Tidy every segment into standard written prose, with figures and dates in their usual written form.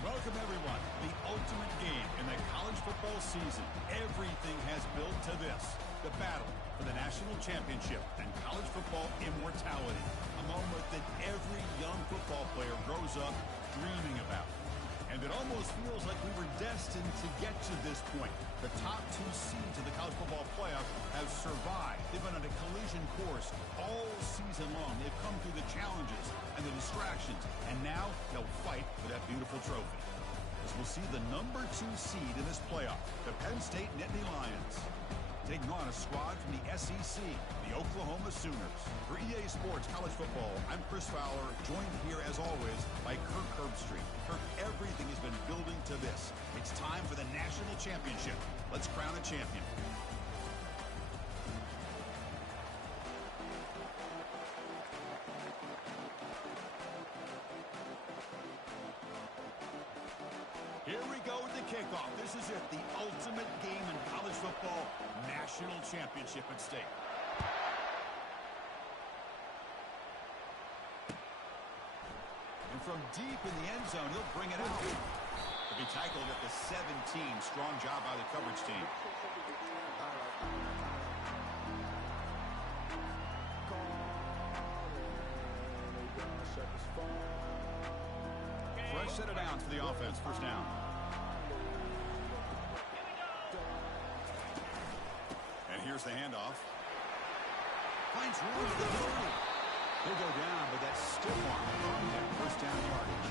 Welcome, everyone. The ultimate game in the college football season. Everything has built to this. The battle for the national championship and college football immortality. A moment that every young football player grows up dreaming about. And it almost feels like we were destined to get to this point. The top two seeds of the college football playoff have survived. They've been on a collision course all season long. They've come through the challenges and the distractions. And now they'll fight for that beautiful trophy. As we'll see the number 2 seed in this playoff, the Penn State Nittany Lions, taking on a squad from the SEC, the Oklahoma Sooners. For EA Sports College Football, I'm Chris Fowler, joined here as always by Kirk Herbstreit. Kirk, everything has been building to this. It's time for the national championship. Let's crown a champion. Here we go with the kickoff. This is it, the ultimate game in college football, national championship at stake. And from deep in the end zone, he'll bring it out. He'll be tackled at the 17. Strong job by the coverage team. Fresh set of downs for the offense. First down. And here's the handoff. Finds room to the middle. He'll go down, but that's still on him. First down yardage.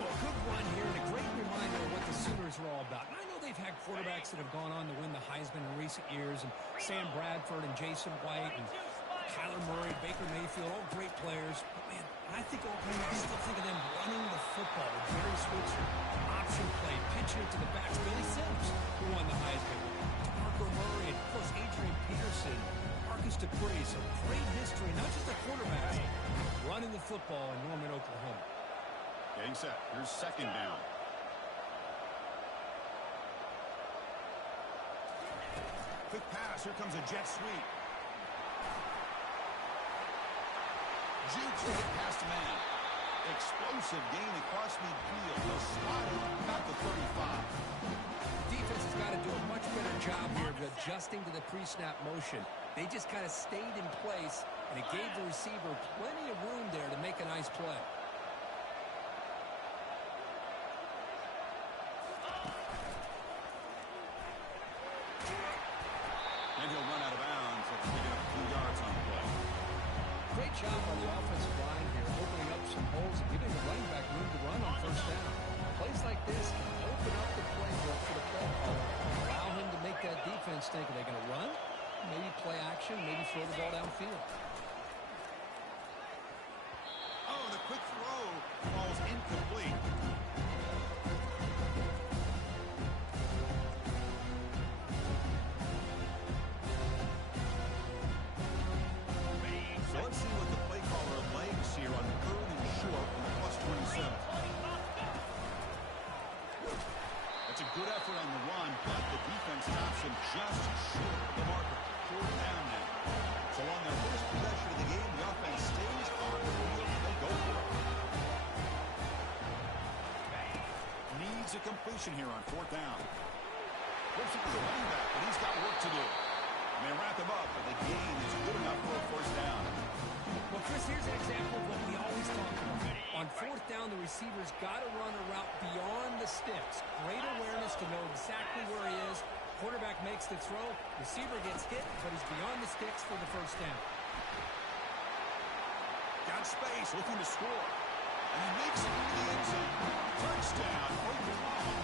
Well, good run here and a great reminder of what the Sooners are all about. And I know they've had quarterbacks that have gone on to win the Heisman in recent years, and Sam Bradford and Jason White and Kyler Murray, Baker Mayfield, all great players. But, man, I think Oklahoma, I still think of them running the football with Jerry Switzer, option play, pitching it to the backs. Billy Sims, who won the Heisman. DeMarco Murray, and, of course, Adrian Peterson, Marcus Dupree. So great history, not just the quarterbacks, running the football in Norman, Oklahoma. Getting set. Here's second down. Quick pass. Here comes a jet sweep. Jukes to get past a man. Explosive gain across midfield. He'll slide it about the 35. The defense has got to do a much better job here of adjusting to the pre-snap motion. They just kind of stayed in place, and it gave the receiver plenty of room there to make a nice play. And he'll run out of bounds after picking up 2 yards on the play. Great job on the offensive line here, opening up some holes and giving the running back room to run on first down. Plays like this can open up the playbook for the play caller, allow him to make that defense think, are they going to run? Maybe play action, maybe throw the ball downfield. Oh, the quick throw falls incomplete. So let's see what the play caller likes here on 3rd and short from the +27. That's a good effort on the run, but the defense stops him just short of the marker. 4th down now. So on their first possession of the game, the offense stays on the field. They'll go for it. Needs a completion here on 4th down. Flips it to the running back, but he's got work to do. And they wrap him up, but the gain is good enough for a 1st down. Well, Chris, here's an example of what we always talk about. On 4th down, the receiver's got to run a route beyond the sticks. Great awareness to know exactly where he is. Quarterback makes the throw. Receiver gets hit, but he's beyond the sticks for the 1st down. Got space, looking to score. And he makes it into the end zone. Touchdown, Oklahoma.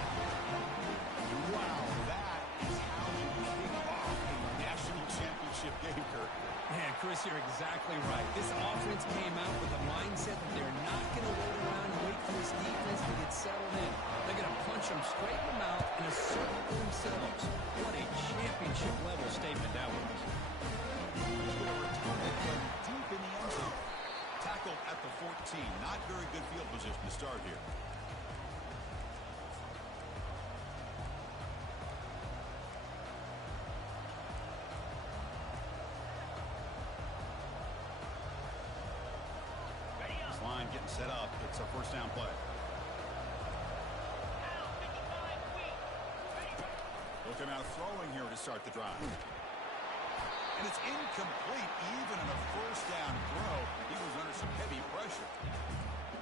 Wow, that is how you kick off a national championship game, Kirk. Man, Chris, you're exactly right. This offense came out with a mindset that they're not going to wait around and wait for this defense to get settled in. They're going to punch them straight in the mouth and assert it for themselves. What a championship-level statement that was. He's going to return it from deep in the end zone. Tackled at the 14. Not very good field position to start here. Line getting set up. It's a 1st down play. Looking out throwing here to start the drive. And it's incomplete even in a first down throw. He was under some heavy pressure.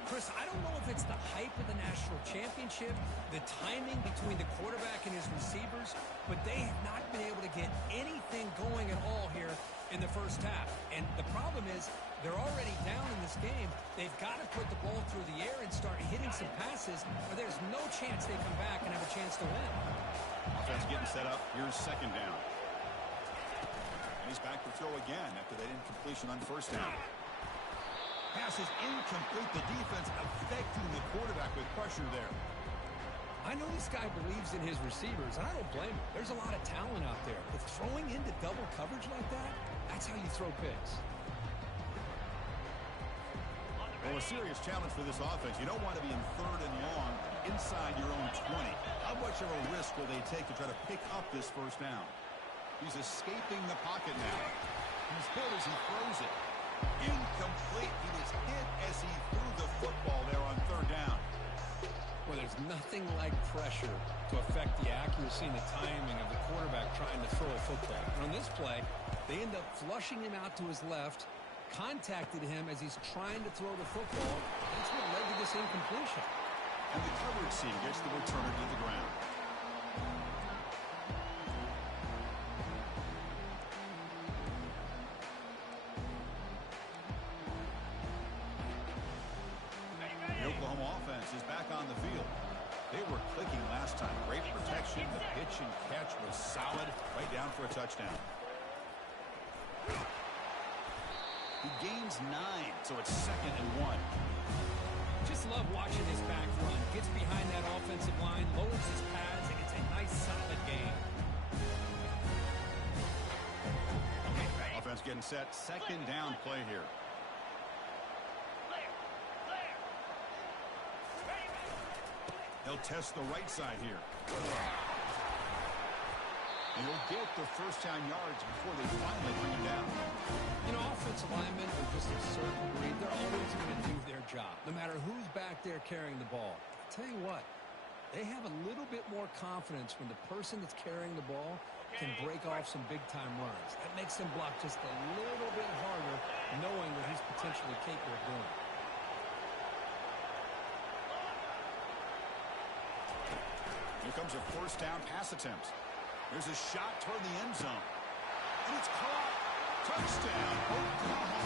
Chris, I don't know if it's the hype of the national championship, the timing between the quarterback and his receivers, but they have not been able to get anything going at all here in the first half. And the problem is they're already down in this game. They've got to put the ball through the air and start hitting some passes, or there's no chance they come back and have a chance to win. Offense getting set up. Here's second down. And he's back to throw again after that incompletion on first down. Pass is incomplete. The defense affecting the quarterback with pressure there. I know this guy believes in his receivers, and I don't blame him. There's a lot of talent out there. But throwing into double coverage like that, that's how you throw picks. Well, a serious challenge for this offense. You don't want to be in third and long inside your own 20. How much of a risk will they take to try to pick up this first down? He's escaping the pocket now. He's hit as he throws it. Incomplete. He was hit as he threw the football there on third down. Well, there's nothing like pressure to affect the accuracy and the timing of the quarterback trying to throw a football. And on this play, they end up flushing him out to his left, contacted him as he's trying to throw the football. That's what led to this incompletion. And the coverage team gets the returner to the ground. The Oklahoma offense is back on the field. They were clicking last time. Great protection. The pitch and catch was solid. Right down for a touchdown. He gains 9, so it's 2nd and 1. Just love watching this back run. Gets behind that offensive line, lowers his pads, and it's a nice, solid game. Offense getting set. 2nd down play here. They'll test the right side here. And he'll get the first down yards before they finally bring him down. You know, offensive linemen are just a certain breed. They're always going to do their job, no matter who's back there carrying the ball. I'll tell you what, they have a little bit more confidence when the person that's carrying the ball can break off some big-time runs. That makes them block just a little bit harder, knowing what he's potentially capable of doing. Here comes a first down pass attempt. There's a shot toward the end zone. And it's caught. Touchdown, Oklahoma.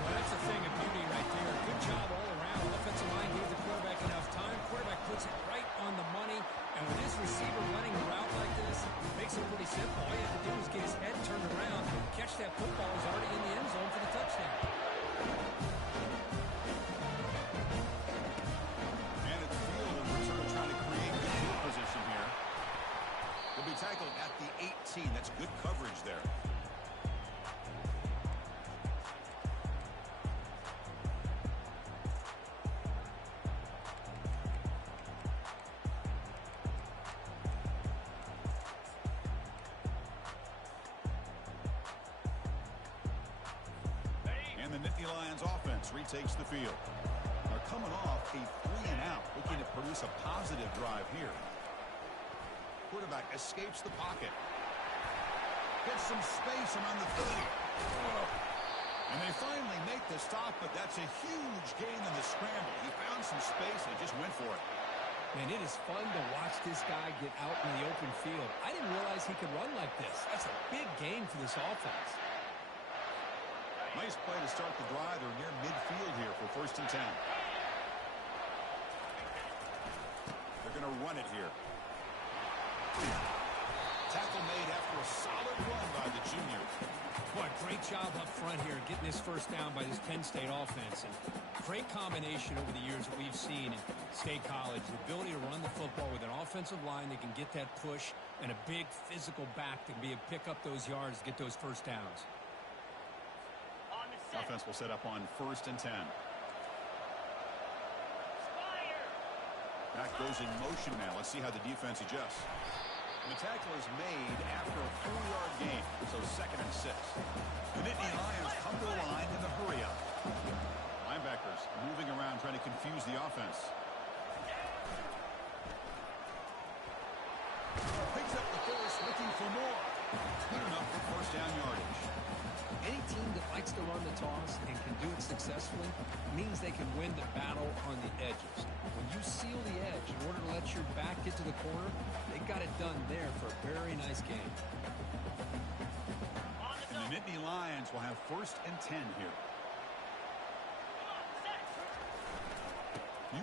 Well, that's a thing of beauty right there. Good job all around. Offensive line gave the quarterback enough time. Quarterback puts it right on the money. And with his receiver running a route like this, it makes it pretty simple. All you have to do is get his head turned around, catch that football. He's already in the end zone for the touchdown. And it's field and return trying to create good field position here. Will be tackled at the 18. That's good coverage there. And the Nittany Lions offense retakes the field. They're coming off a 3-and-out, looking to produce a positive drive here. Quarterback escapes the pocket. Gets some space around the 30. And they finally make the stop, but that's a huge gain in the scramble. He found some space and just went for it. Man, it is fun to watch this guy get out in the open field. I didn't realize he could run like this. That's a big gain for this offense. Nice play to start the drive. They're near midfield here for 1st and 10. They're going to run it here. Tackle made after a solid run by the junior. Boy, great job up front here getting this first down by this Penn State offense. And great combination over the years that we've seen in State College. The ability to run the football with an offensive line that can get that push and a big physical back that can be able to pick up those yards to get those first downs. Offense will set up on 1st and 10. Back goes in motion now. Let's see how the defense adjusts. And the tackle is made after a 4-yard gain, so 2nd and 6. The Nittany Lions come to the line in the hurry up. Linebackers moving around trying to confuse the offense. Picks up the force, looking for more. Good enough for first down yardage. Any team that likes to run the toss and can do it successfully means they can win the battle on the edges. When you seal the edge in order to let your back get to the corner, they got it done there for a very nice game. And the Nittany Lions will have first and 10 here.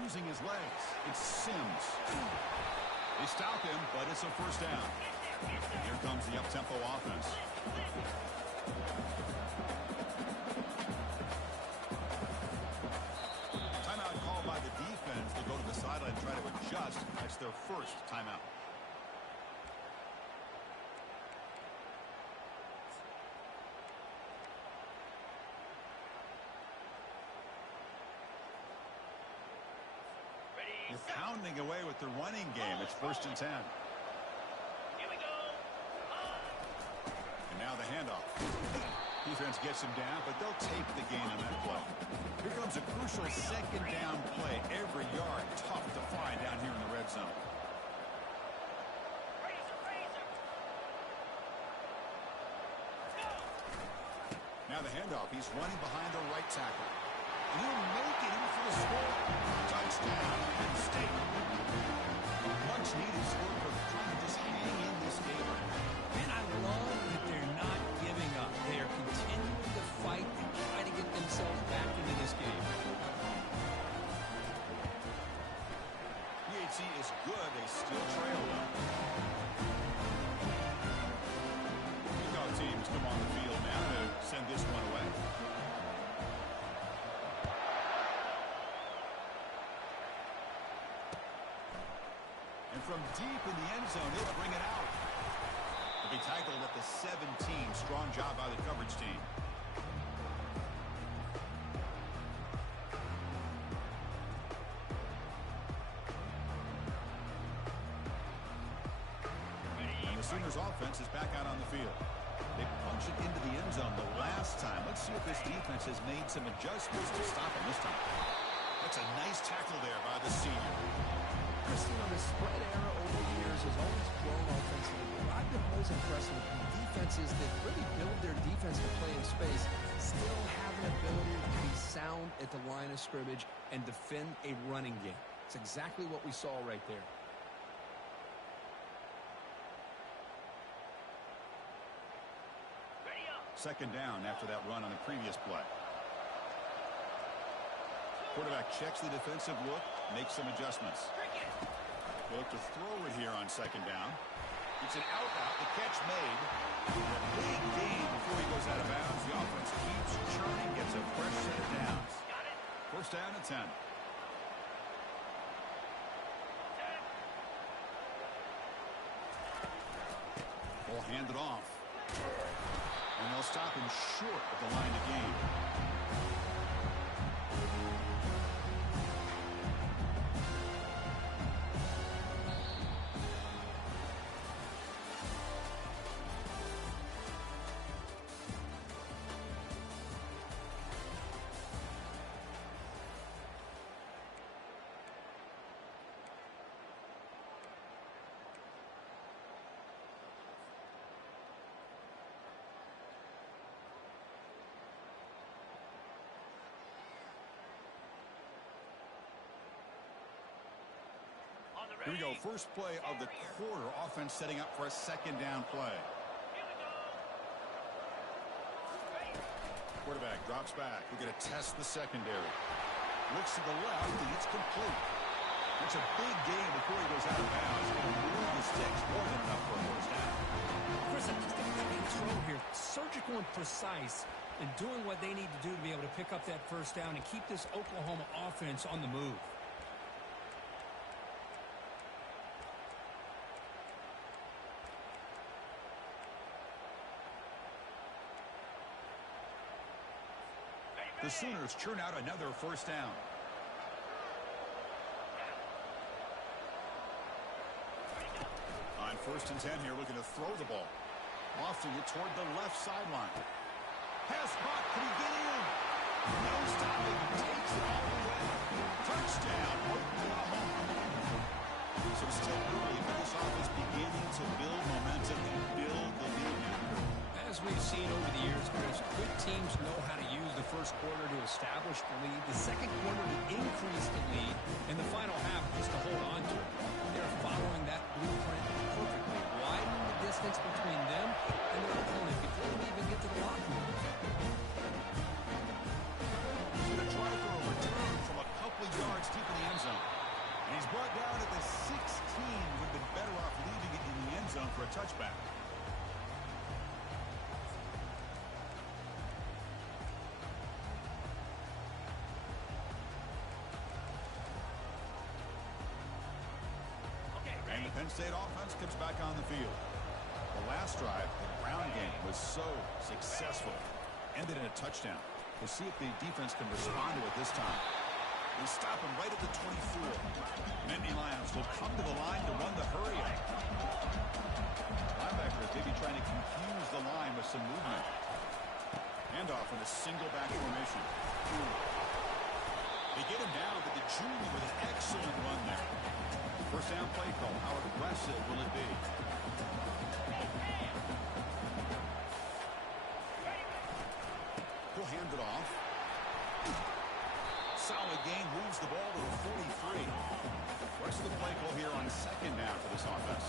Using his legs, it's Sims. They stop him, but it's a first down. Here comes the up-tempo offense. Timeout called by the defense. They'll go to the sideline and try to adjust. That's their first timeout. They're pounding away with the running game. It's first and 10. Here we go. And now the handoff. Defense gets him down, but they'll take the gain on that play. Here comes a crucial second down play. Every yard tough to find down here in the red zone. Now the handoff. He's running behind the right tackle. And he'll make it in for the score. Touchdown, Penn State. Much needed score for trying to just hang in this game. And I love that they're not giving up. They are continuing to fight and try to get themselves back into this game. PHC is good. They still trail them. Kickoff teams come on the field now to send this one away. And from deep in the end zone, he'll bring it out. He'll be tackled at the 17. Strong job by the coverage team. And the Sooners offense is back out on the field. They punch it into the end zone the last time. Let's see if this defense has made some adjustments to stop him this time. That's a nice tackle there by the senior. Christine, on the spread era over the years has always grown offensively. But I've been always impressed with the defenses that really build their defense to play in space, still have an ability to be sound at the line of scrimmage and defend a running game. It's exactly what we saw right there. Second down after that run on the previous play. Quarterback checks the defensive look, makes some adjustments. They'll look to throw it here on second down. It's an out. The catch made. A big gain before he goes out of bounds. The offense keeps churning, gets a fresh set of downs. First down and 10. Ball handed off. And they'll stop him short of the line of game. Here we go. First play of the quarter. Offense setting up for a second down play. Quarterback drops back. We're going to test the secondary. Looks to the left, and it's complete. That's a big gain before he goes out of bounds. Going to move the sticks more than enough for a first down. Chris, I just think that throw here, surgical and precise, and doing what they need to do to be able to pick up that first down and keep this Oklahoma offense on the move. The Sooners churn out another first down. On first and 10 here, looking to throw the ball. Lofting it toward the left sideline. Pass caught. Can he get in? No stopping. Takes it all the way. Touchdown, Oklahoma. So still early, but this offense beginning to build momentum and build the lead now. As we've seen over the years, Chris, good teams know how to use the first quarter to establish the lead, the second quarter to increase the lead, and the final half just to hold on to it. They're following that blueprint perfectly, widening the distance between them and their opponent before they even get to the locker room. He's going to try for a return from a couple of yards deep in the end zone. And he's brought down at the 16. Would have been better off leaving it in the end zone for a touchback. And the Penn State offense comes back on the field. The last drive, the ground game, was so successful. Ended in a touchdown. We'll see if the defense can respond to it this time. They stop him right at the 24. Nittany Lions will come to the line to run the hurry up. Linebackers maybe trying to confuse the line with some movement. Handoff in a single back formation. They get him down, but the junior with an excellent run there. First down play call. How aggressive will it be? He'll hand it off. Solid gain, moves the ball to the 43. What's the play call here on second down for this offense?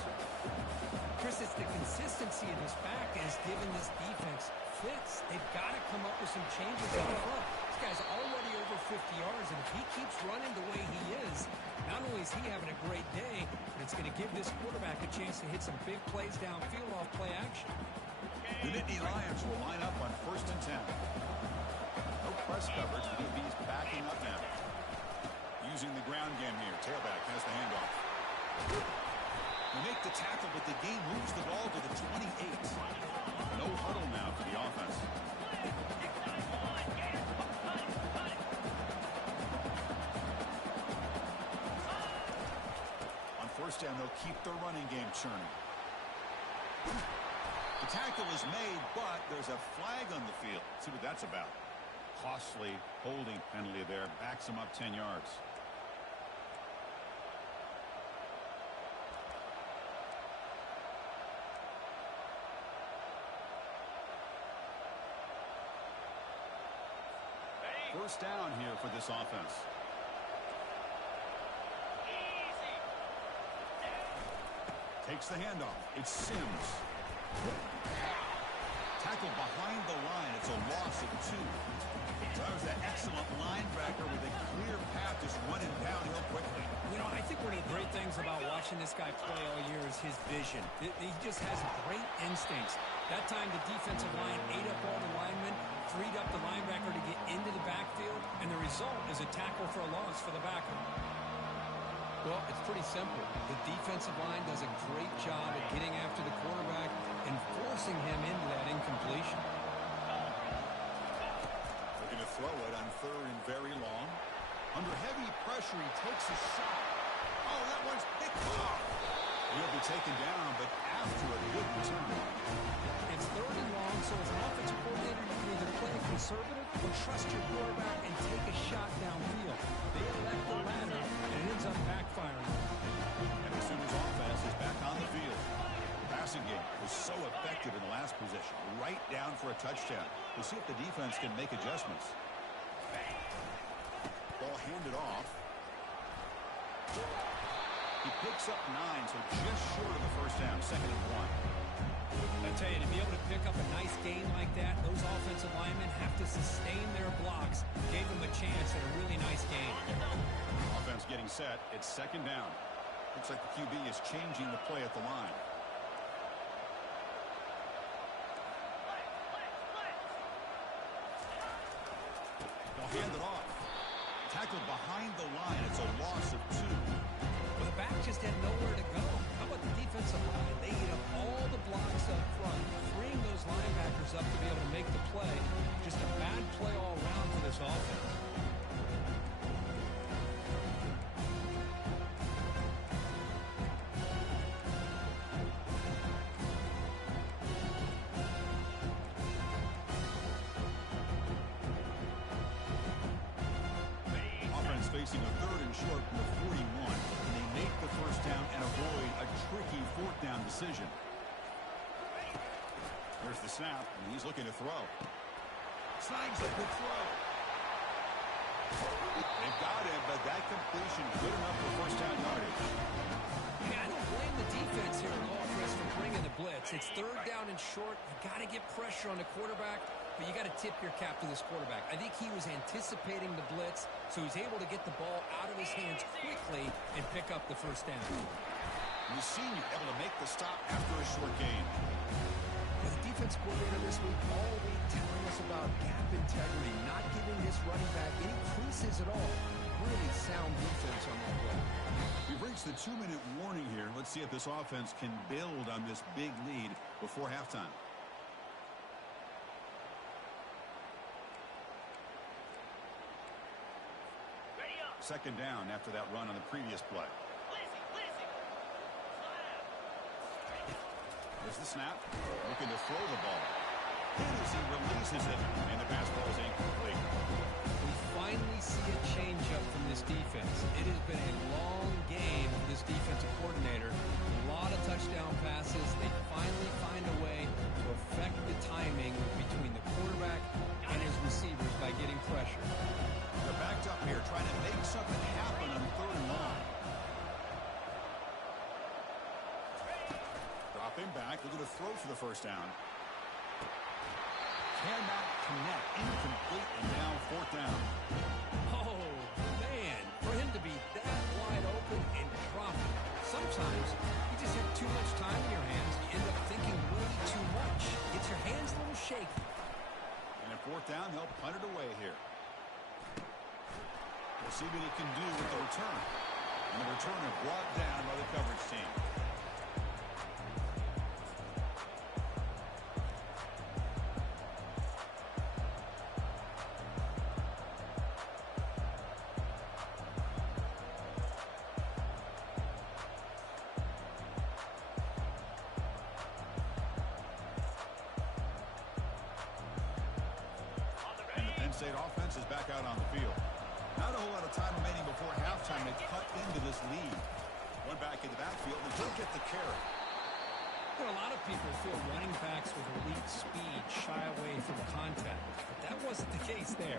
Chris, it's the consistency of this back that has given this defense fits. They've got to come up with some changes in the front. This guy's already over 50 yards, and if he keeps running the way he is, not only is he having a great day, but it's going to give this quarterback a chance to hit some big plays downfield off play action. The Nittany Lions will line up on 1st and 10. No press coverage. The DB's backing up now. Using the ground game here. Tailback has the handoff. They make the tackle, but the game moves the ball to the 28. No huddle now for the offense. On 1st down, they'll keep their running game churning. The tackle is made, but there's a flag on the field. Let's see what that's about. Costly holding penalty there. Backs him up 10 yards. First down here for this offense. Takes the handoff. It's Sims. Tackled behind the line. It's a loss of 2. That was an excellent linebacker with a clear path just running downhill quickly. You know, I think one of the great things about watching this guy play all year is his vision. He just has great instincts. That time the defensive line ate up all the linemen, freed up the linebacker to get into the backfield, and the result is a tackle for a loss for the backer. Well, it's pretty simple. The defensive line does a great job at getting after the quarterback and forcing him into that incompletion. They're going to throw it on 3rd and very long. Under heavy pressure, he takes a shot. Oh, that one's picked off. He'll be taken down, but after a good return. It's 3rd and long, so as an offensive coordinator, you can either play conservative or trust your quarterback and take a shot downfield. They elect the latter, and it ends up backfiring. And the Sooners offense is back on the field. Passing game was so effective in the last possession. Right down for a touchdown. We'll see if the defense can make adjustments. Ball handed off. He picks up 9, so just short of the first down. 2nd and 1. I tell you, to be able to pick up a nice gain like that, those offensive linemen have to sustain their blocks. Gave them a chance at a really nice game. Offense getting set. It's 2nd down. Looks like the QB is changing the play at the line. They'll hand it off. Tackled behind the line. It's a loss of 2. Well, the back just had nowhere to go. How about the defensive line? They eat up all the blocks up front, freeing those linebackers up to be able to make the play. Just a bad play all around for this offense. Facing a 3rd and short from the 41, and they make the first down and avoid a tricky fourth down decision. There's the snap, and he's looking to throw. Snags a good throw. They've got him, but that completion good enough for first down yardage. Yeah, I don't blame the defense here at all, Chris, for bringing the blitz. It's third down and short. You got to get pressure on the quarterback, but you got to tip your cap to this quarterback. I think he was anticipating the blitz, so he's able to get the ball out of his hands quickly and pick up the first down. The senior able to make the stop after a short gain. The defense coordinator this week all week telling us about gap integrity, not giving this running back any creases at all. Really sound defense on that play. We've reached the 2-minute warning here. Let's see if this offense can build on this big lead before halftime. Ready up. Second down after that run on the previous play. There's the snap. Looking to throw the ball. And as he releases it, and the pass ball is incomplete. We finally see a change-up from this defense. It has been a long game for this defensive coordinator. A lot of touchdown passes. They finally find a way to affect the timing between the quarterback and his receivers by getting pressure. They're backed up here, trying to make something happen on third and long. Dropping back, looking to throw for the first down. Cannot connect, incomplete, and now fourth down. Oh, man, for him to be that wide open and drop it. Sometimes you just have too much time in your hands. You end up thinking way too much. Gets your hands a little shaky. And at fourth down, they'll punt it away here. We'll see what he can do with the return. And the returner brought down by the coverage team. State offense is back out on the field. Not a whole lot of time remaining before halftime to cut into this lead. One back in the backfield, and he'll get the carry. You know, a lot of people feel running backs with elite speed shy away from contact, but that wasn't the case there.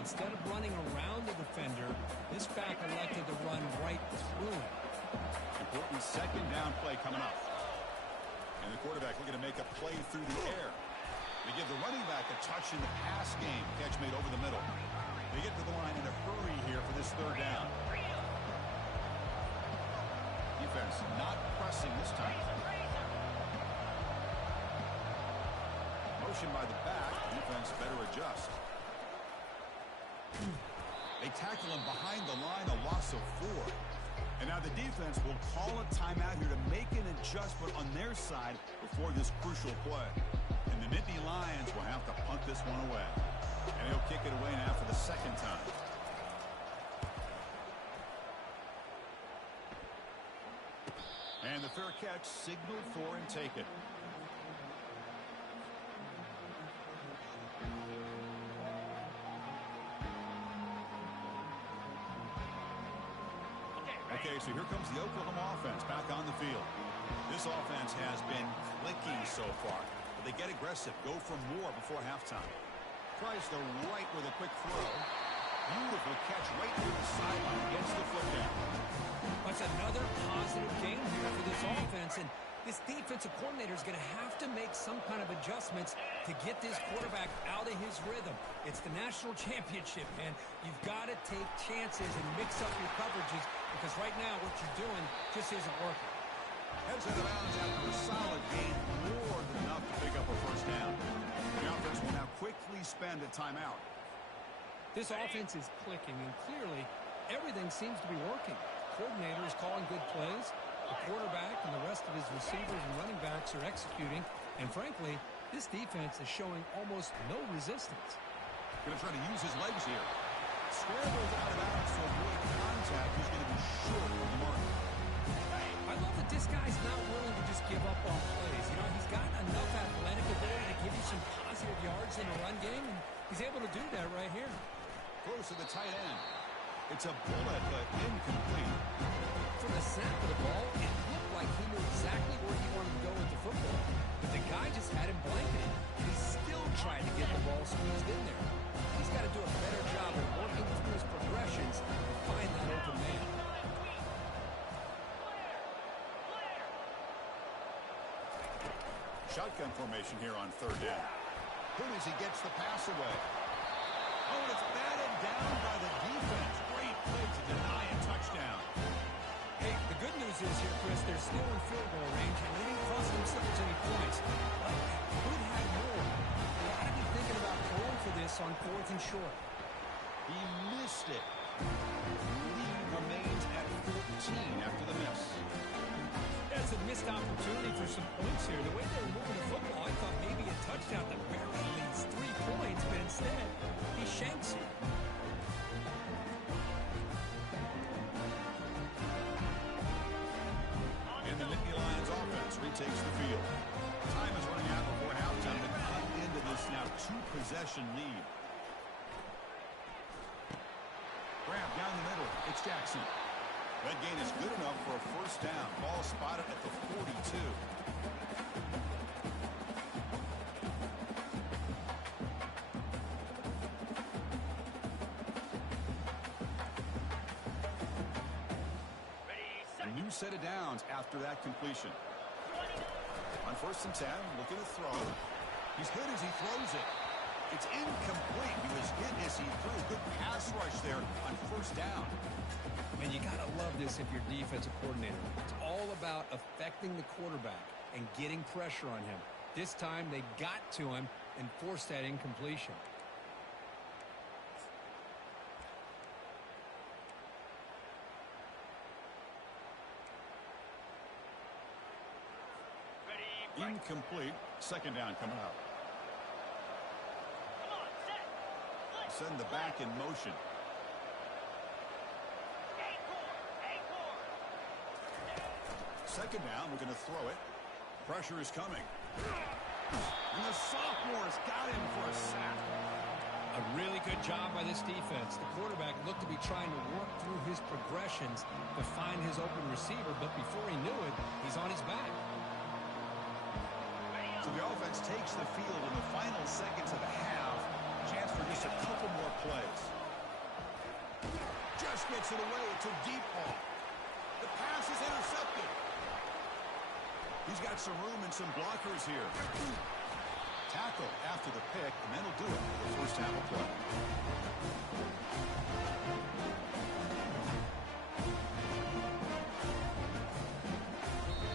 Instead of running around the defender, this back elected to run right through him. Important second down play coming up. And the quarterback looking to make a play through the air. They give the running back a touch in the pass game. Catch made over the middle. They get to the line in a hurry here for this third down. Defense not pressing this time. Motion by the back. Defense better adjust. They tackle him behind the line, a loss of 4. And now the defense will call a timeout here to make an adjustment on their side before this crucial play. And the Nittany Lions will have to punt this one away. And he'll kick it away now for the second time. And the fair catch signaled for and taken. Okay, so here comes the Oklahoma offense back on the field. This offense has been clicking so far. They get aggressive, go for more before halftime. Tries the right with a quick throw. Beautiful catch right near the sideline against the foot down. That's another positive game here for this offense, and this defensive coordinator is going to have to make some kind of adjustments to get this quarterback out of his rhythm. It's the national championship, man. You've got to take chances and mix up your coverages because right now what you're doing just isn't working. Heads out of bounds after a solid gain, more than enough to pick up a first down. The offense will now quickly spend a timeout. This offense is clicking, and clearly everything seems to be working. The coordinator is calling good plays. The quarterback and the rest of his receivers and running backs are executing. And frankly, this defense is showing almost no resistance. Going to try to use his legs here. Scrambles out of bounds to avoid contact. He's going to be short of the mark. I love that this guy's not willing to just give up on plays. You know, he's got enough athletic ability to give you some positive yards in a run game, and he's able to do that right here. Close to the tight end. It's a bullet, but incomplete. From the snap of the ball, it looked like he knew exactly where he wanted to go with the football. But the guy just had him blanketed. He's still trying to get the ball squeezed in there. He's got to do a better job of working through his progressions and find that open man. Shotgun formation here on third down. Good as he gets the pass away. Oh, and it's batted down by the defense. Great play to deny a touchdown. Hey, the good news is here, Chris, they're still in field goal range, and they didn't cost themselves any points. But they could have more. They got to be thinking about going for this on 4th and short. He missed it. Lead remains at 14 after the miss. That's a missed opportunity for some points here. The way they were moving the football, I thought maybe a touchdown to barely leads 3 points, but instead, he shanks it. And the Nittany Lions offense retakes the field. Time is running out before halftime to cut into this now 2-possession lead. Grab down the middle. It's Jackson. That gain is good enough for a first down. Ball spotted at the 42. A new set of downs after that completion. On 1st and 10, looking to throw. He's hit as he throws it. It's incomplete. He was hit as he threw. Good pass rush there on 1st down. And you got to love this if you're defensive coordinator. It's all about affecting the quarterback and getting pressure on him. This time they got to him and forced that incompletion. Incomplete. 2nd down coming up. Come on, set. Send the back in motion. Second down, we're going to throw it. Pressure is coming. And the sophomore's got him for a sack. A really good job by this defense. The quarterback looked to be trying to work through his progressions to find his open receiver, but before he knew it, he's on his back. So the offense takes the field in the final seconds of the half. Chance for just a couple more plays. Just gets it away. It's a deep ball. The pass is intercepted. He's got some room and some blockers here. Tackle after the pick, and that'll do it for the first half of play.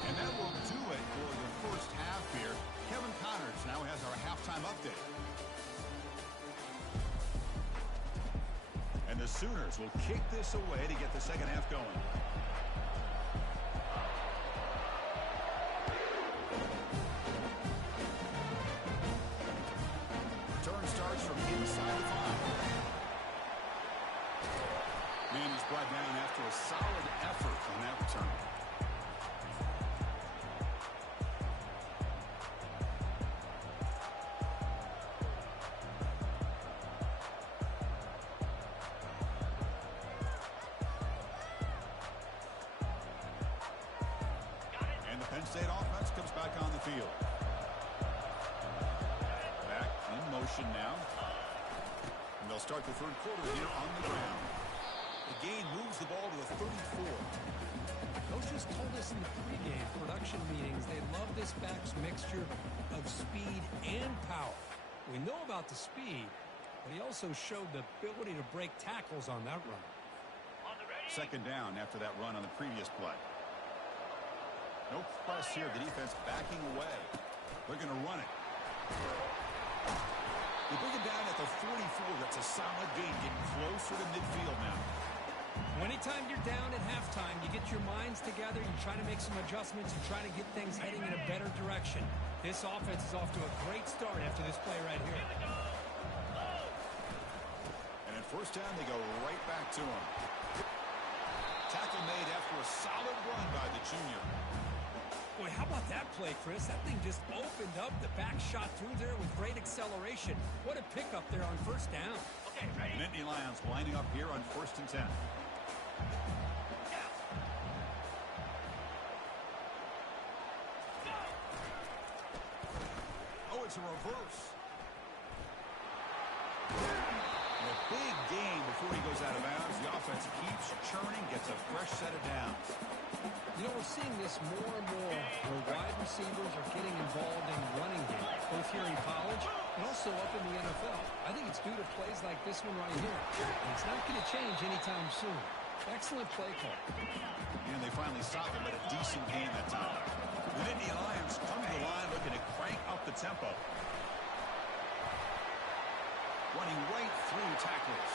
And that will do it for the first half here. Kevin Connors now has our halftime update. And the Sooners will kick this away to get the second half going. Return starts from inside the 5. Man is brought down after a solid effort on that return. And the Penn State offense comes back on the field. Back in motion now. And they'll start the third quarter here on the ground. The gain moves the ball to the 34. Coaches told us in the pregame production meetings they love this back's mixture of speed and power. We know about the speed, but he also showed the ability to break tackles on that run. Second down after that run on the previous play. No press here. The defense backing away. They're going to run it. They bring it down at the 44. That's a solid gain, getting closer to midfield now. Anytime you're down at halftime, you get your minds together, you try to make some adjustments, you try to get things heading in a better direction. This offense is off to a great start after this play right here. And at first down, they go right back to him. Tackle made after a solid run by the junior. Boy, how about that play, Chris? That thing just opened up. The back shot through there with great acceleration. What a pickup there on first down. Okay. Nittany Lions lining up here on 1st and 10. Oh, it's a reverse. A big gain before he goes out of bounds. The offense keeps churning, gets a fresh set of downs. You know, we're seeing this more and more where wide receivers are getting involved in running game, both here in college and also up in the NFL. I think it's due to plays like this one right here. And it's not going to change anytime soon. Excellent play call. And they finally stop him, but a decent gain that time. The Nittany Lions come to the line looking to crank up the tempo. Running right through tackles.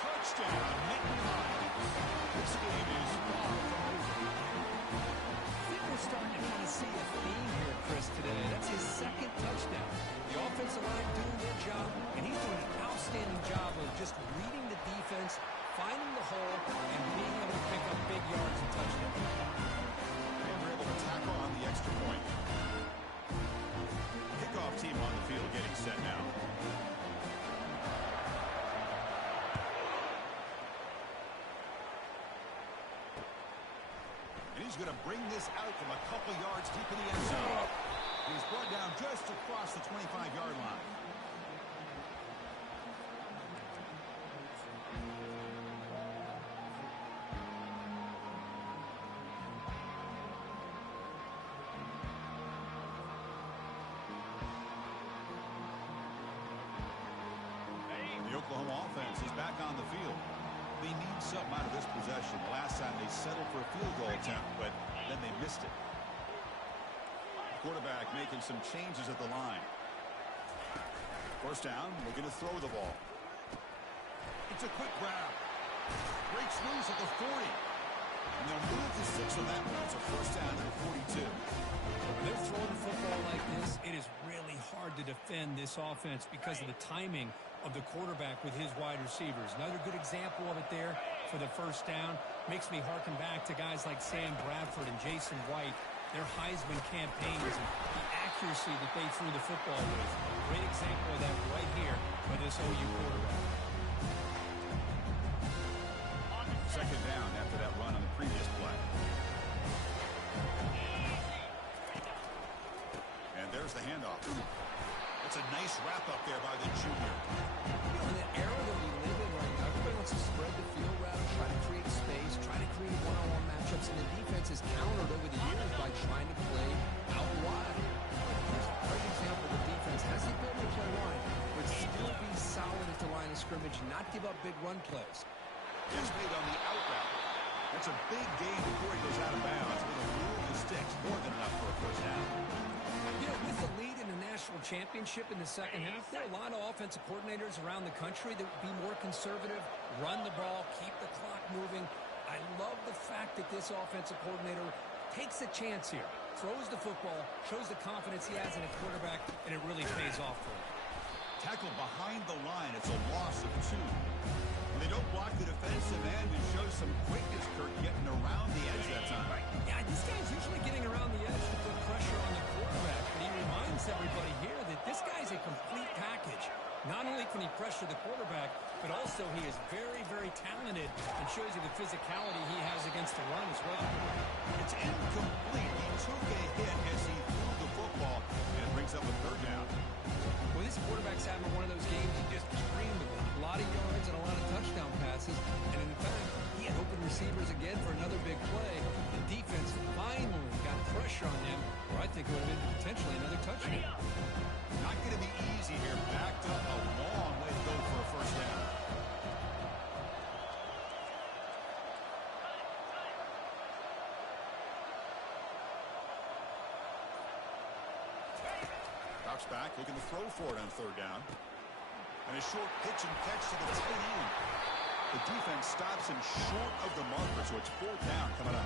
Touchdown, Nittany Lions. This game is far from over. I think we're starting to kind of see a theme here, Chris, today. That's his second touchdown. The offensive line doing their job, and he's doing an outstanding job of just reading the defense, finding the hole, and being able to pick up big yards and touchdowns. And we're able to tackle on the extra point. Kickoff team on the field getting set now. He's going to bring this out from a couple yards deep in the end zone. He's brought down just across the 25-yard line. The Oklahoma offense is back on the field. They need something out of this possession. Last time they settled for a field goal attempt, but then they missed it. Quarterback making some changes at the line. First down, looking to throw the ball. It's a quick grab. Breaks loose at the 40. And they'll move to 6 on that one. It's a first down at 42. When they're throwing the football like this, it is really hard to defend this offense because of the timing of the quarterback with his wide receivers. Another good example of it there for the first down. Makes me harken back to guys like Sam Bradford and Jason White, their Heisman campaigns, and the accuracy that they threw the football with. Great example of that right here for this OU quarterback. Second down after that run on the previous play. And there's the handoff. It's a nice wrap-up there by the junior. You know, in the era that we live in right now, everybody wants to spread the field route, try to create space, try to create one-on-one matchups, and the defense has countered over the years by trying to play out wide. Here's a great example. The defense has the ability to play wide, but still be solid at the line of scrimmage, not give up big run plays. Is made on the out route. That's a big gain before he goes out of bounds. It'll move the sticks, more than enough for a first down. You know, with the lead in the national championship in the second half, there are a lot of offensive coordinators around the country that would be more conservative, run the ball, keep the clock moving. I love the fact that this offensive coordinator takes a chance here, throws the football, shows the confidence he has in a quarterback, and it really pays off for him. Tackled behind the line. It's a loss of 2. They don't block the defensive end and show some quickness, Kirk, getting around the edge that time. Yeah, this guy's usually getting around the edge to put pressure on the quarterback, but he reminds everybody here that this guy's a complete package. Not only can he pressure the quarterback, but also he is very, very talented and shows you the physicality he has against the run as well. It's incomplete. He took a hit as he threw the football, and it brings up a third down. Well, this quarterback's having one of those games he just dreamed of. A lot of yards and a lot of touchdown passes. And in fact, he had open receivers again for another big play. The defense finally got pressure on them, or I think it would have been potentially another touchdown. Not going to be easy here. Backed up a long way to go for a first down. Drops back, looking to throw for it on third down. And a short pitch and catch to the tight end. The defense stops him short of the marker, so it's fourth down coming up.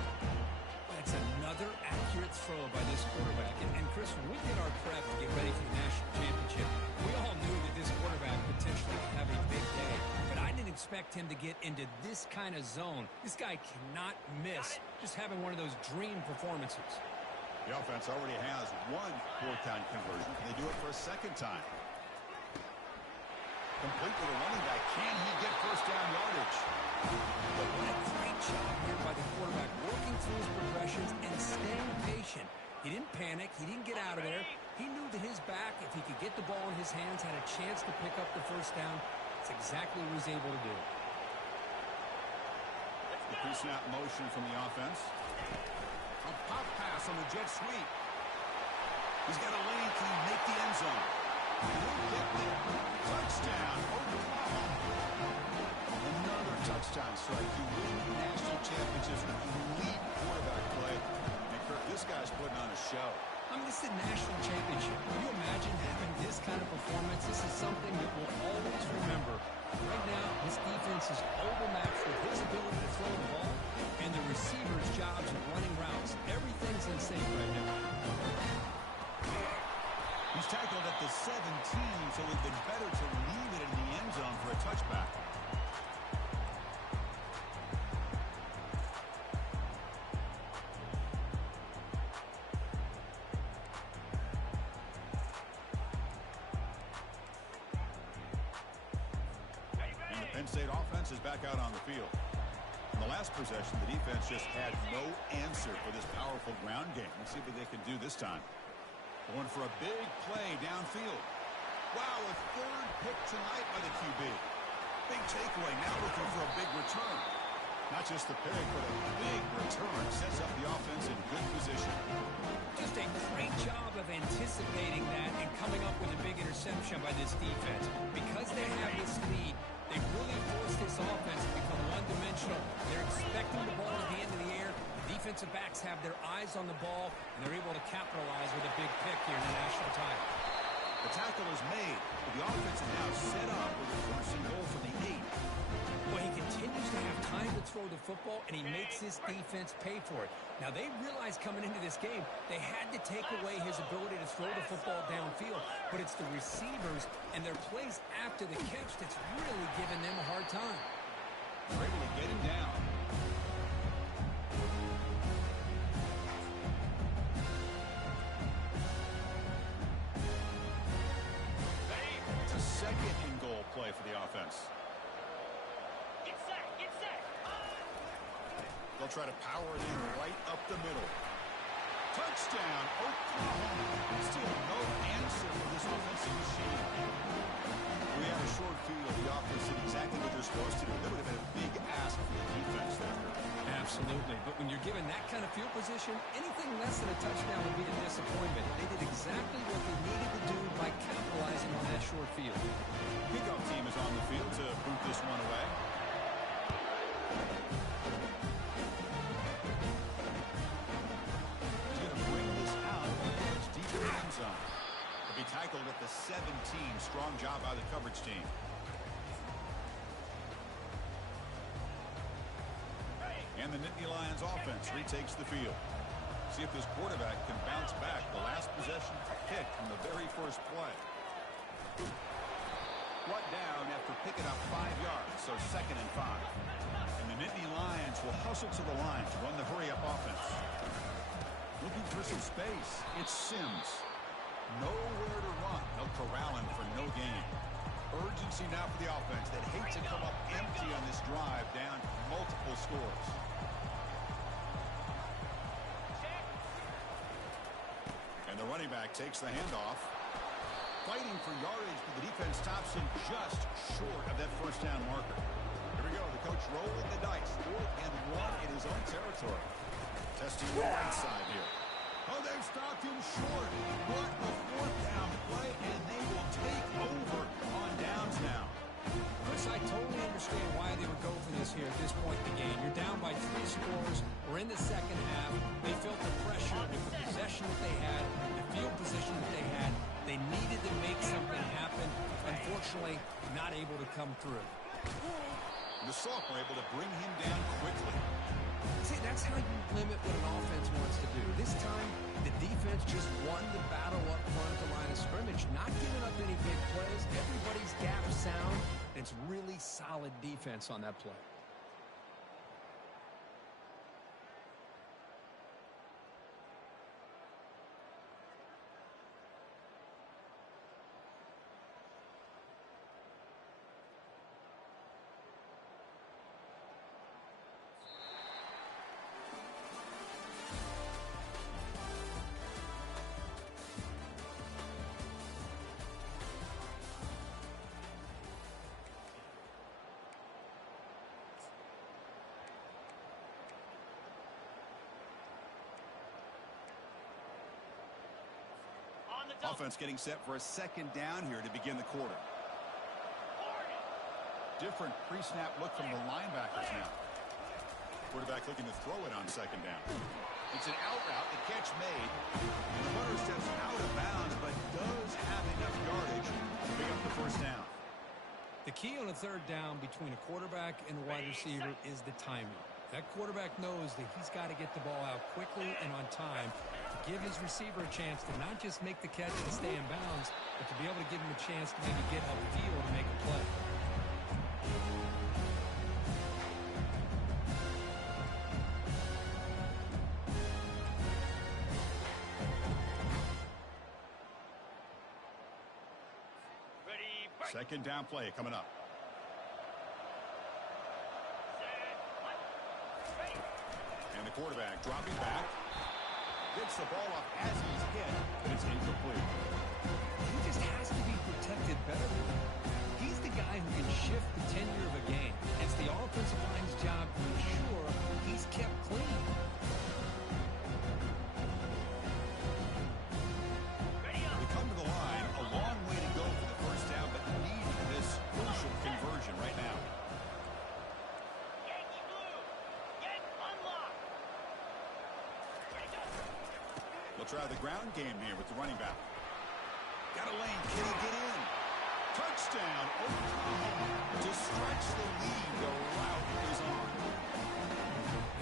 That's another accurate throw by this quarterback. And Chris, when we did our prep to get ready for the national championship, we all knew that this quarterback potentially could have a big day. But I didn't expect him to get into this kind of zone. This guy cannot miss just having one of those dream performances. The offense already has one fourth down conversion. They do it for a second time. Complete to the running back. Can he get first down yardage? But what a great job here by the quarterback, working through his progressions and staying patient. He didn't panic. He didn't get out of there. He knew that his back, if he could get the ball in his hands, had a chance to pick up the first down. That's exactly what he was able to do. The pre-snap motion from the offense. A pop pass on the jet sweep. He's got a lane to make the end zone. He'll get there. Touchdown, Oklahoma. Another touchdown strike. You win national championships with elite quarterback play. And Kirk, this guy's putting on a show. I mean, this is a national championship. Can you imagine having this kind of performance? This is something that we'll always remember. Right now, his defense is overmatched with his ability to throw the ball and the receiver's jobs of running routes. Everything's in sync right now. He's tackled at the 17, so it would have been better to leave it in the end zone for a touchback. And the Penn State offense is back out on the field. In the last possession, the defense just had no answer for this powerful ground game. Let's see what they can do this time. Going for a big play downfield. Wow, a third pick tonight by the QB. Big takeaway, now looking for a big return. Not just the pick, but a big return. Sets up the offense in good position. Just a great job of anticipating that and coming up with a big interception by this defense. Because they have this lead, they really forced this offense to become one-dimensional. They're expecting the ball at the end of the air. Defensive backs have their eyes on the ball, and they're able to capitalize with a big pick here in the national title. The tackle is made, but the offense is now set up with a first and goal from the 8. Well, he continues to have time to throw the football, and he makes his defense pay for it. Now, they realized coming into this game, they had to take away his ability to throw the football downfield, but it's the receivers and their plays after the catch that's really giving them a hard time. They're able to get him down. Second and goal play for the offense. Get set, get set. They'll try to power it in right up the middle. Touchdown, Oklahoma. Still no answer for this offensive machine. We had a short field. The offense did exactly what they're supposed to do. That would have been a big ask for the defense there. Absolutely. But when you're given that kind of field position, anything less than a touchdown would be a disappointment. They did exactly what they needed to do by capitalizing on that short field. Kickoff team is on the field to boot this one away. He's going to bring this out. It's deep in the end zone. He'll be tackled at the 17. Strong job by the coverage team. And the Nittany Lions offense retakes the field. See if this quarterback can bounce back. The last possession picked from the very first play. Brought down after picking up 5 yards, so 2nd and 5. And the Nittany Lions will hustle to the line to run the hurry-up offense. Looking for some space. It's Sims. Nowhere to run. They'll corral him for no gain. Urgency now for the offense that hate to come up empty on this drive down multiple scores. And the running back takes the handoff. Fighting for yardage, but the defense stops him just short of that first down marker. Here we go. The coach rolling the dice. 4th and 1 in his own territory. Testing the right side here. Oh, they've stopped him short. What a 4th down play, and they will take over on downs now. Chris, I totally understand why they would go for this here at this point in the game. You're down by 3 scores. We're in the second half. They felt the pressure with the possession that they had, the field position that they had. They needed to make something happen. Unfortunately, not able to come through. The sophomore able to bring him down quickly. See, that's how you limit what an offense wants to do. This time, the defense just won the battle up front at the line of scrimmage, not giving up any big plays. Everybody's gap sound. It's really solid defense on that play. Offense getting set for a second down here to begin the quarter. Different pre-snap look from the linebackers now. Quarterback looking to throw it on second down. It's an out route, the catch made. And the runner steps out of bounds, but does have enough yardage to pick up the first down. The key on a third down between a quarterback and a wide receiver is the timing. That quarterback knows that he's got to get the ball out quickly and on time to give his receiver a chance to not just make the catch and stay in bounds, but to be able to give him a chance to maybe get upfield and make a play. Second down play coming up. And the quarterback dropping back. Gets the ball off as he's hit, but it's incomplete. He just has to be protected better. He's the guy who can shift the tenure of a game. It's the offensive line's job to ensure he's kept clean. They come to the line, a long way to go for the first down, but needing this crucial conversion right now. Yankee blue, get unlocked. They'll try the ground game here with the running back. Got a lane, can he get in? Touchdown, Oklahoma. To stretch the lead, the route is on.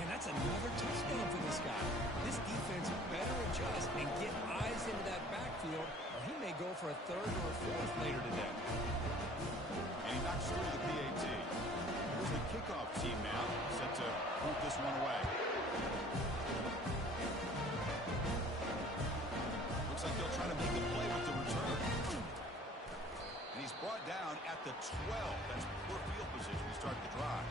And that's another touchdown for this guy. This defense better adjust and get eyes into that backfield, or he may go for a third or a fourth later today. And he knocks through the PAT. Here's the kickoff team now, set to move this one away. Looks like they'll try to make a play with the return. And he's brought down at the 12. That's poor field position to start the drive.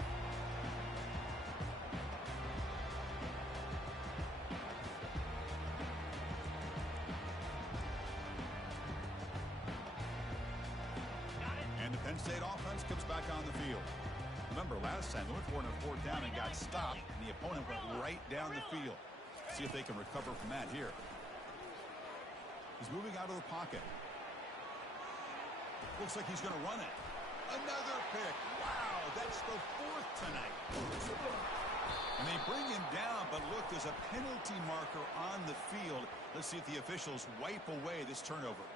And the Penn State offense comes back on the field. Remember, last time they went for it on a fourth down and got stopped, and the opponent went right down the field. See if they can recover from that here. He's moving out of the pocket. Looks like he's going to run it. Another pick. Wow, that's the fourth tonight. And they bring him down, but look, there's a penalty marker on the field. Let's see if the officials wipe away this turnover.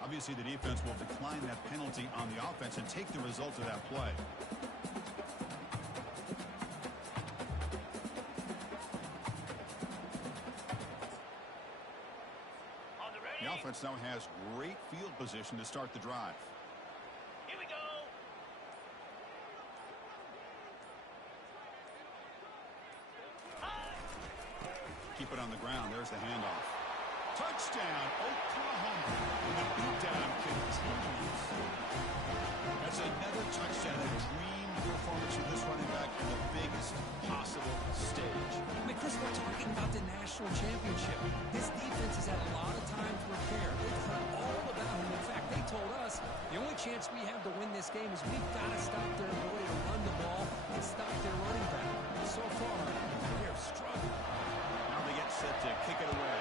Obviously, the defense will decline that penalty on the offense and take the result of that play. The offense now has great field position to start the drive. Here we go. Keep it on the ground. There's the handoff. Touchdown, Oklahoma. And the beatdown continues. That's another touchdown. A dream performance from this running back in the biggest possible stage. I mean, Chris, we're talking about the national championship. This defense has had a lot of time to prepare. They've heard all about him. In fact, they told us the only chance we have to win this game is we've got to stop their ability to run the ball and stop their running back. So far, they're struggling. Now they get set to kick it away.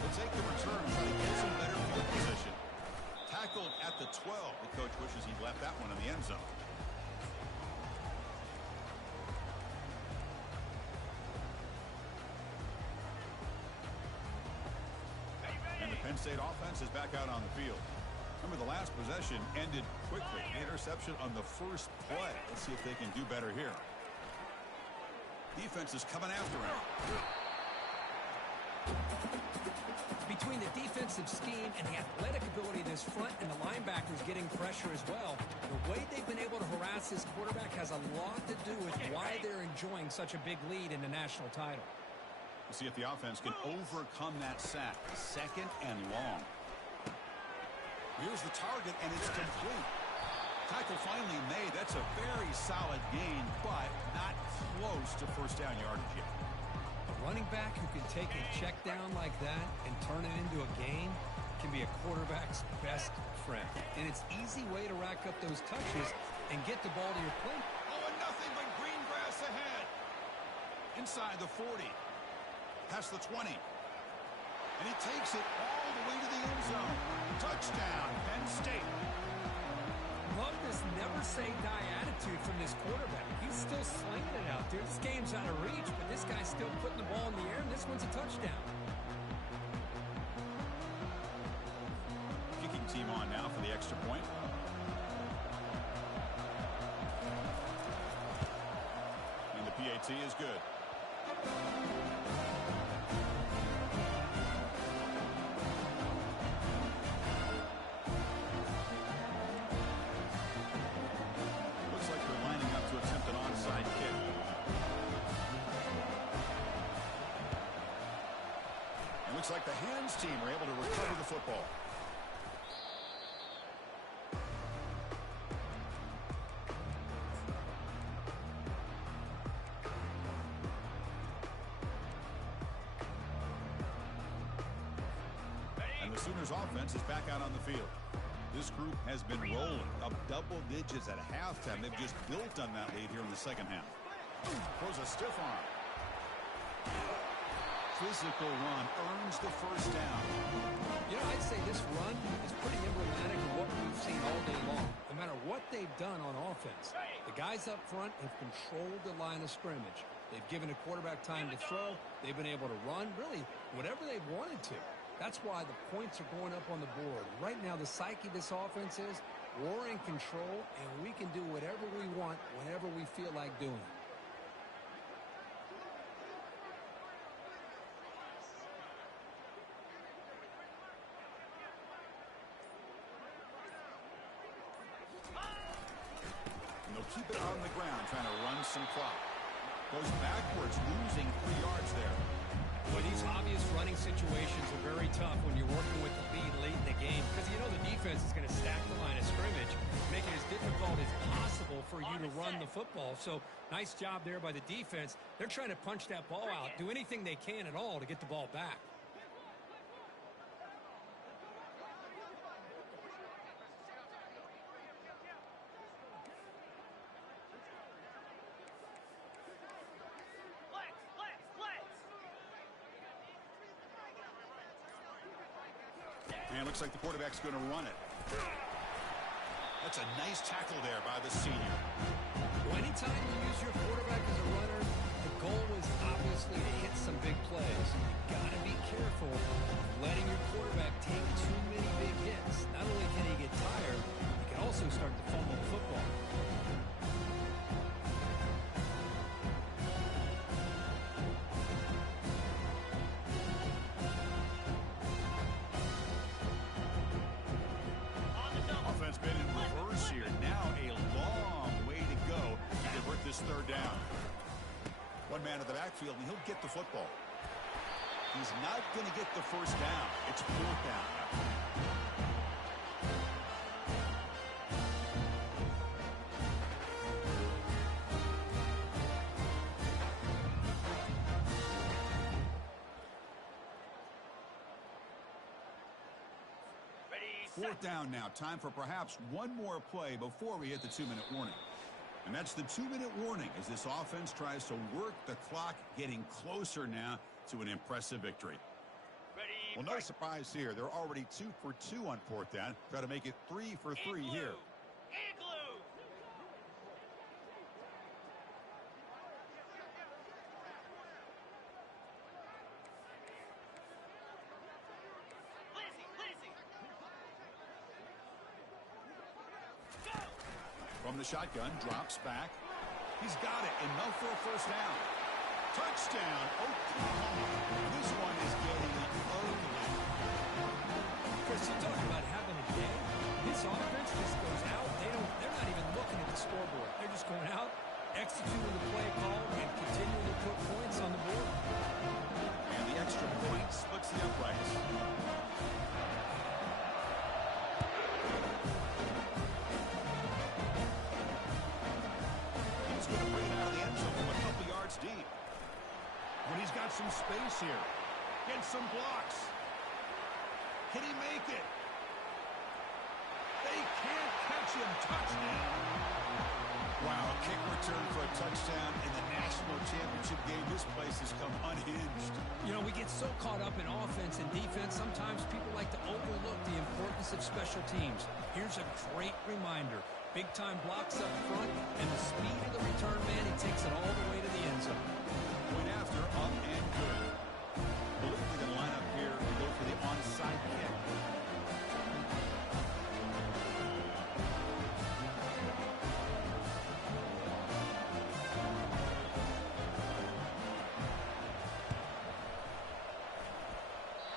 They'll take the return and try to get some better field position. Tackled at the 12. The coach wishes he'd left that one in the end zone. And the Penn State offense is back out on the field. Remember, the last possession ended quickly. The interception on the first play. Let's see if they can do better here. Defense is coming after him. Between the defensive scheme and the athletic ability of this front and the linebackers getting pressure as well, the way they've been able to harass this quarterback has a lot to do with why they're enjoying such a big lead in the national title. We'll see if the offense can overcome that sack. Second and long. Here's the target, and it's complete. Tackle finally made. That's a very solid gain, but not close to first down yardage yet. A running back who can take a check down like that and turn it into a gain can be a quarterback's best friend. And it's an easy way to rack up those touches and get the ball to your plate. Oh, and nothing but green grass ahead. Inside the 40. past the 20. And he takes it all the way to the end zone. Touchdown, Penn State. Love this never-say-die attitude from this quarterback. He's still slinging it out there. This game's out of reach, but this guy's still putting the ball in the air, and this one's a touchdown. Kicking team on now for the extra point. And the PAT is good. Looks like the hands team are able to recover the football. And the Sooners offense is back out on the field. This group has been rolling up double digits at halftime. They've just built on that lead here in the second half. Throws a stiff arm. Physical run earns the first down. You know, I'd say this run is pretty emblematic of what we've seen all day long. No matter what they've done on offense, the guys up front have controlled the line of scrimmage. They've given the quarterback time to throw. They've been able to run, really, whatever they've wanted to. That's why the points are going up on the board. Right now, the psyche of this offense is we're in control, and we can do whatever we want whenever we feel like doing it. Keep it on the ground, trying to run some clock. Goes backwards, losing 3 yards there. Well, these obvious running situations are very tough when you're working with the lead late in the game because you know the defense is going to stack the line of scrimmage, make it as difficult as possible for you to run the football. So, nice job there by the defense. They're trying to punch that ball out, do anything they can at all to get the ball back. And looks like the quarterback's going to run it. That's a nice tackle there by the senior. Well, anytime you use your quarterback as a runner, the goal is obviously to hit some big plays. You got to be careful letting your quarterback take too many big hits. Not only can he get tired, he can also start to fumble the football. Third down. One man in the backfield, and he'll get the football. He's not going to get the first down. It's 4th down. Ready, 4th down now. Time for perhaps one more play before we hit the 2-minute warning. And that's the 2-minute warning as this offense tries to work the clock, getting closer now to an impressive victory. ready. Well, no surprise here. They're already 2 for 2 on 4th down. Try to make it 3 for 3 here. Igloo. Lizzie. Go. From the shotgun, drops back. He's got it, enough for a first down. Touchdown, Oklahoma. This one is getting ugly. Chris, you talk about having a day. This offense just goes out. They're not even looking at the scoreboard. They're just going out, executing the play call, and continuing to put points on the board. And the extra point splits the uprights. He's going to bring it out of the end zone from a couple yards deep. When he's got some space here. Gets some blocks. Can he make it? They can't catch him. Touchdown. Wow, kick return for a touchdown in the national championship game. This place has come unhinged. You know, we get so caught up in offense and defense, sometimes people like to overlook the importance of special teams. Here's a great reminder. Big-time blocks up front, and the speed of the return man, he takes it all the way to the end zone. Point after, up and good. I believe we're going to line up here and go for the onside kick.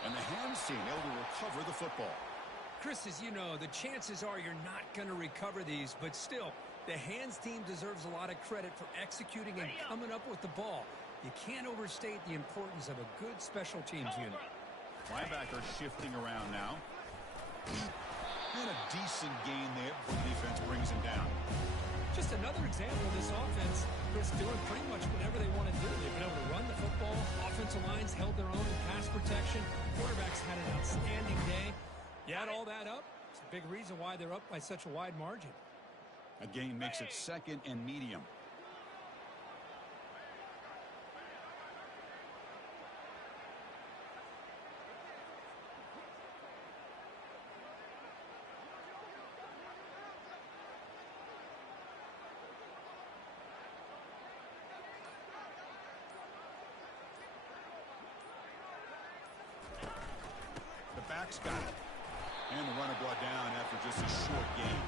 And the hands team able to recover the football. Chris, as you know, the chances are you're not going to recover these, but still, the hands team deserves a lot of credit for executing and coming up with the ball. You can't overstate the importance of a good special teams unit. Linebacker shifting around now. And a decent gain there. The defense brings him down. Just another example of this offense, Chris, doing pretty much whatever they want to do. They've been able to run the football. Offensive lines held their own in pass protection. Quarterbacks had an outstanding day. You add all that up, it's a big reason why they're up by such a wide margin. A gain makes it second and medium. The back's got it. And the runner brought down after just a short gain.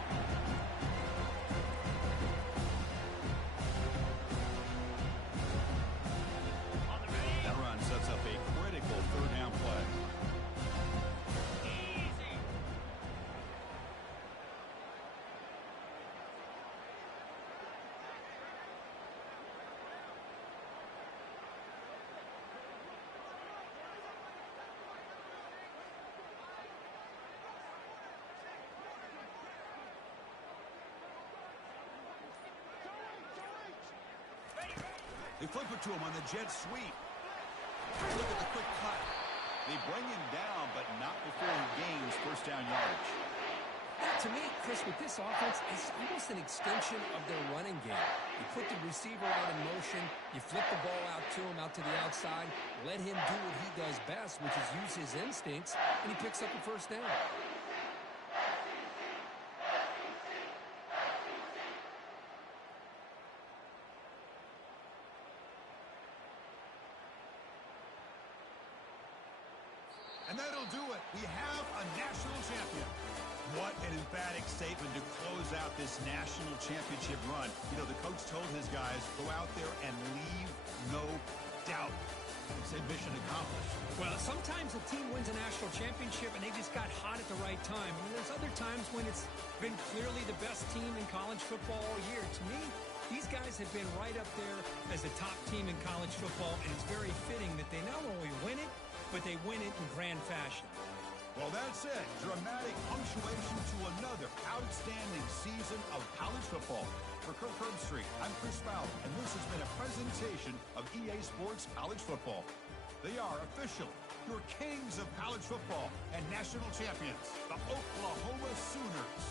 That run sets up a critical third down play. Easy. They flip it to him on the jet sweep. Look at the quick cut. They bring him down, but not before he gains first down yardage. To me, Chris, with this offense, it's almost an extension of their running game. You put the receiver out in motion, you flip the ball out to him, out to the outside, let him do what he does best, which is use his instincts, and he picks up a first down. And that'll do it. We have a national champion. What an emphatic statement to close out this national championship run. You know, the coach told his guys, go out there and leave no doubt. He said mission accomplished. Well, sometimes a team wins a national championship and they just got hot at the right time. And there's other times when it's been clearly the best team in college football all year. To me, these guys have been right up there as a top team in college football, and it's very fitting that they not only win it, but they win it in grand fashion. Well, that's it. Dramatic punctuation to another outstanding season of college football. For Kirk Herbstreit, I'm Chris Fowler, and this has been a presentation of EA Sports College Football. They are official, your kings of college football and national champions, the Oklahoma Sooners.